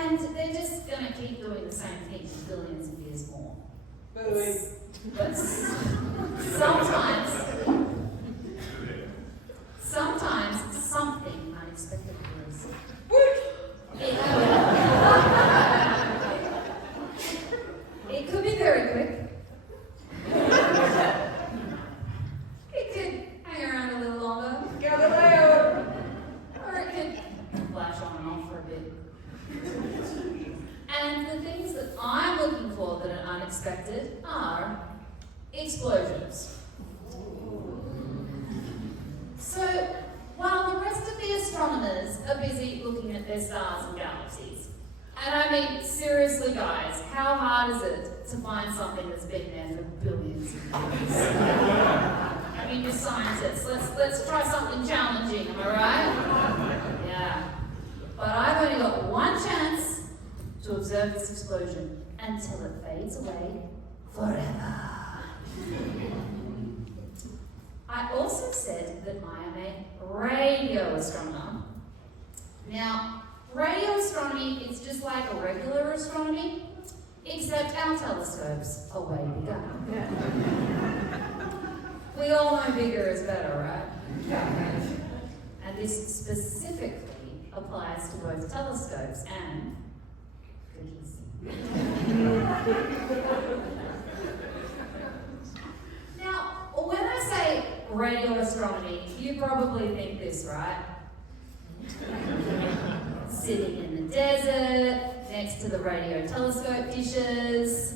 And they're just going to keep doing the same thing for billions of years more. But sometimes something unexpected occurs. It could be very quick. It could hang around a little longer. Or it could flash on and off for a bit. And the things that I'm looking for that are unexpected are explosions. So, while the rest of the astronomers are busy looking at their stars and galaxies, and I mean, seriously guys, how hard is it to find something that's been there for billions of years? I mean, you're scientists, let's try something challenging, am I right? Yeah. But I've only got one chance to observe this explosion until it fades away forever. I also said that I am a radio astronomer. Now, radio astronomy is just like a regular astronomy, except our telescopes are way bigger. We all know bigger is better, right? And this specifically applies to both telescopes and cookies. Now, when I say radio astronomy, you probably think this, right? Sitting in the desert, next to the radio telescope dishes.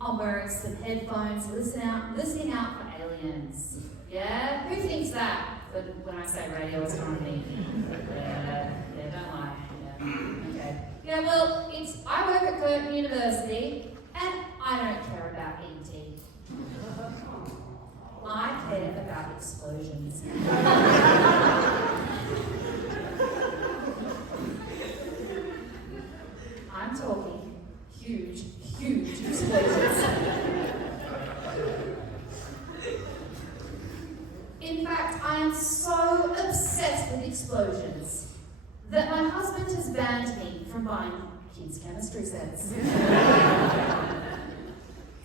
I'm wearing some headphones, listening out for aliens. Yeah? Who thinks that when I say radio astronomy? Yeah, don't lie. Yeah. Okay. Yeah, well, I work at Curtin University, and I don't care about ET. I care about explosions. I'm talking huge explosions. In fact, I am so obsessed with explosions that my husband has banned me from buying kids' chemistry sets.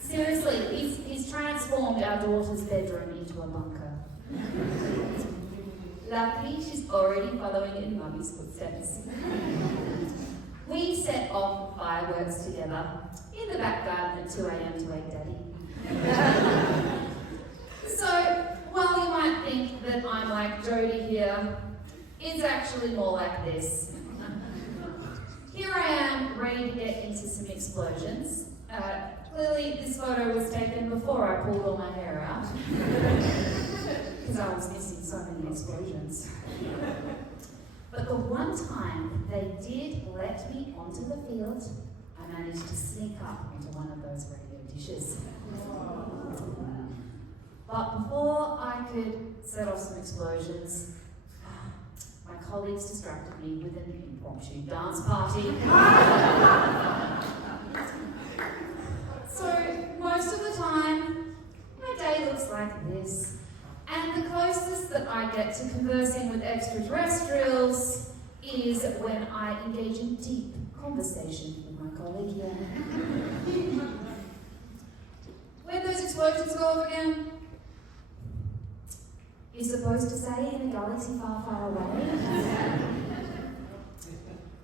Seriously, he's transformed our daughter's bedroom into a bunker. Lucky she's already following in Mummy's footsteps. We set off fireworks together in the back garden at 2 a.m. to wake Daddy. So, while you might think that I'm like Jodie here, it's actually more like this. Here I am, ready to get into some explosions. Clearly, this photo was taken before I pulled all my hair out, because I was missing so many explosions. But the one time they did let me onto the field, I managed to sneak up onto one of those radio dishes. But before I could set off some explosions, my colleagues distracted me with an impromptu dance party. So, most of the time, my day looks like this. And the closest that I get to conversing with extraterrestrials is when I engage in deep conversation with my colleague here. Where'd those explosions go off again? You're supposed to say in a galaxy far, far away.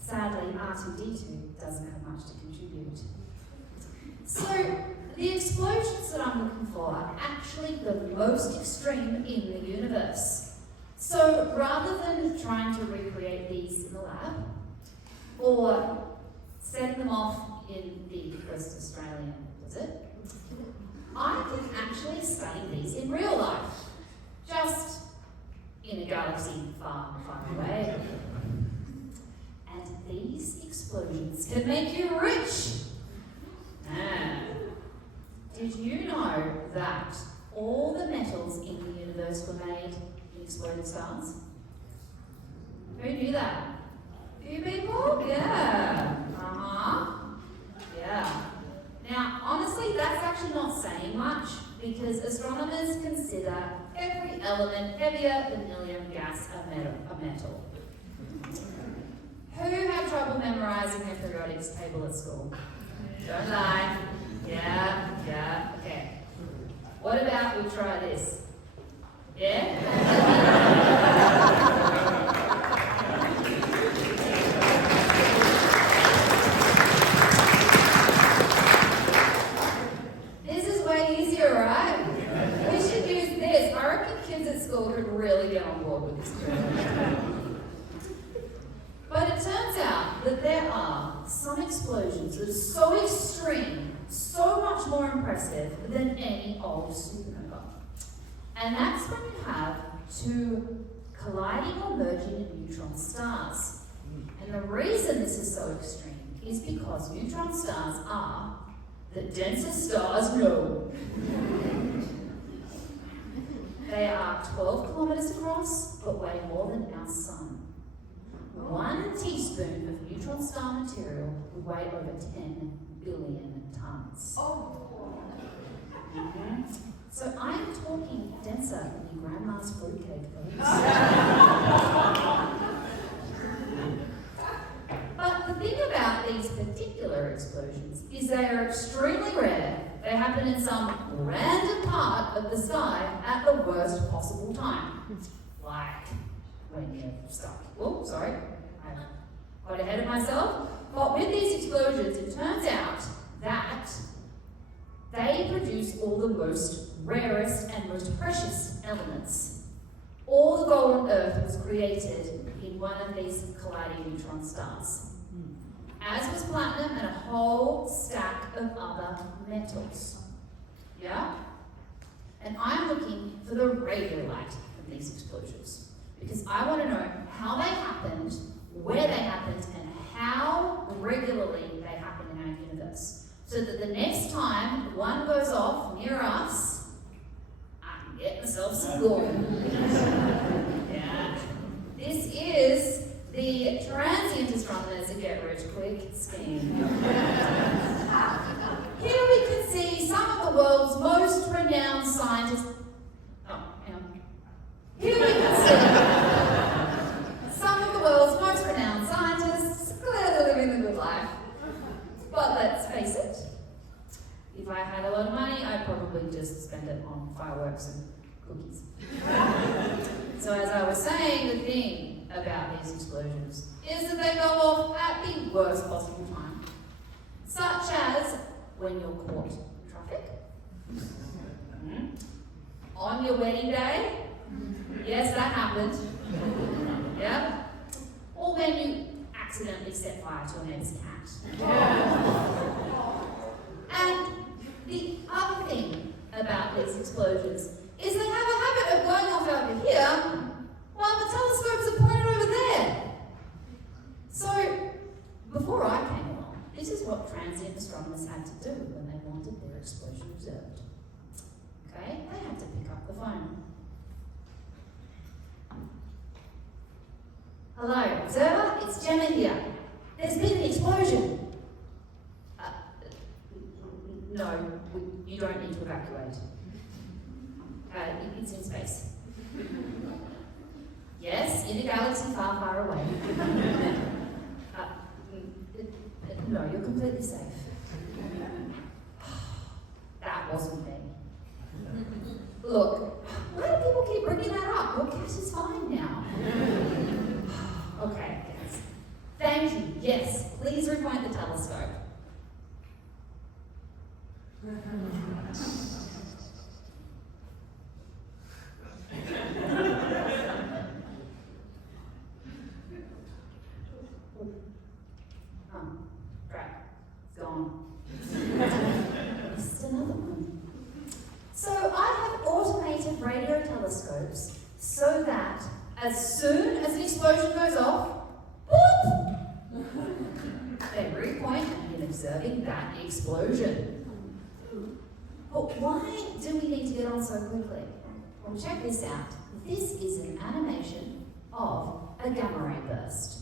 Sadly, R2-D2 doesn't have much to contribute. So, the explosions that I'm looking for are actually the most extreme in the universe. So, rather than trying to recreate these in the lab, or setting them off in the West Australian desert, I can actually study these in real life. Just in a galaxy far, far away. And these explosions can make you rich. Did you know that all the metals in the universe were made in exploded stars? Who knew that? A few people? Yeah. Yeah. Now, honestly, that's actually not saying much, because astronomers consider every element heavier than helium gas a metal. Who had trouble memorizing their periodics table at school? Don't lie. Yeah, okay. What about we try this? Yeah? This is way easier, right? We should use this. I reckon kids at school could really get on board with this drill. But it turns out that there are some explosions that are so extreme, so much more impressive than any old supernova. And that's when you have two colliding or merging neutron stars. And the reason this is so extreme is because neutron stars are the densest stars known. They are 12 kilometers across, but weigh more than our sun. 1 teaspoon of neutron star material would weigh over 10 billion tons. So I'm talking denser than your grandma's fruitcake, folks. But the thing about these particular explosions is they are extremely rare. They happen in some random part of the sky at the worst possible time. Like when you're stuck. Oh, sorry. I got ahead of myself. But with these explosions, it turns out that they produce all the most rarest and most precious elements. All the gold on Earth was created in one of these colliding neutron stars, as was platinum and a whole stack of other metals. Yeah? And I'm looking for the radiolite from these explosions, because I want to know how they happened, where they happened, and how regularly they happen in our universe. So that the next time one goes off near us, I can get myself some gold. Yeah. This is the transient astronomers and get rich quick scheme. Here we can see some of the world's most renowned scientists. Oh, hang on. Here we can see some of the world's most renowned scientists clearly living the good life. But let's face it, if I had a lot of money, I'd probably just spend it on fireworks and cookies. So as I was saying, the thing about these explosions is that they go off at the worst possible time. Such as when you're caught in traffic, on your wedding day, yes, that happened, yeah, or when you accidentally set fire to your neighbour's cat. And the other thing about these explosions is they have a habit of going off over here while the telescopes are pointed over there. So, before I came along, this is what transient astronomers had to do when they wanted their explosion observed. Okay? They had to pick up the phone. Hello, observer, it's Gemma here. There's been an explosion. No, you don't need to evacuate. It's in space. Yes, in a galaxy far, far away. No, you're completely safe. That wasn't me. Look, why do people keep bringing that up? Your cat is fine now. Okay, yes. Thank you. Yes, please repoint the telescope. Right. It's gone. Just another one. So I have automated radio telescopes so that as soon as an explosion goes off, boop, they repoint and begin observing that explosion. But why do we need to get on so quickly? Well, check this out. This is an animation of a gamma ray burst.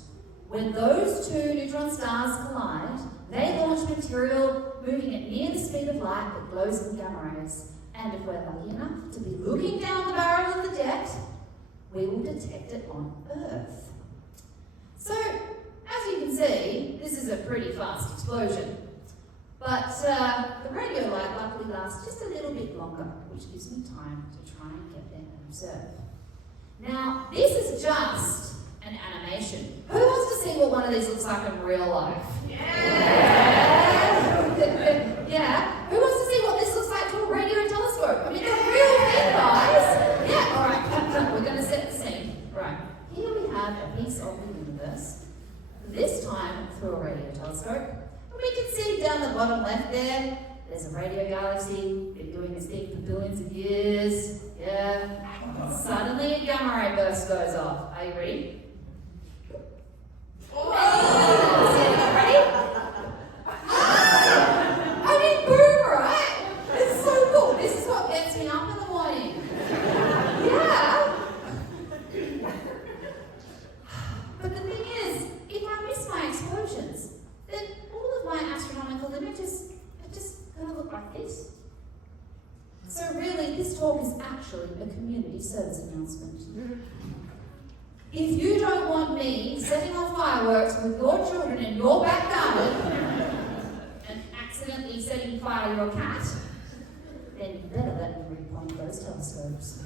When those two neutron stars collide, they launch material moving at near the speed of light that glows in gamma rays. And if we're lucky enough to be looking down the barrel of the jet, we will detect it on Earth. So, as is a pretty fast explosion. But the radio light luckily lasts just a little bit longer, which gives me time to try and get there and observe. Now, this is just an animation. Who wants to see what one of these looks like in real life? Yeah! Yeah? Who wants to see what this looks like to a radio telescope? I mean, the real thing, guys! Yeah, alright, we're going to set the scene. Right, here we have a piece of the universe, this time through a radio telescope. And we can see down the bottom left there, there's a radio galaxy, been doing this thing for billions of years. Yeah. Suddenly a gamma ray burst goes off. Are you ready? Ready? I mean, boom, right? It's so cool. This is what gets me up in the morning. Yeah. But the thing is, if I miss my explosions, then all of my astronomical images are just going to look like this. So really, this talk is actually a community service announcement. If you don't want me setting off fireworks with your children in your back garden and accidentally setting fire to your cat, then you better let me repoint those telescopes.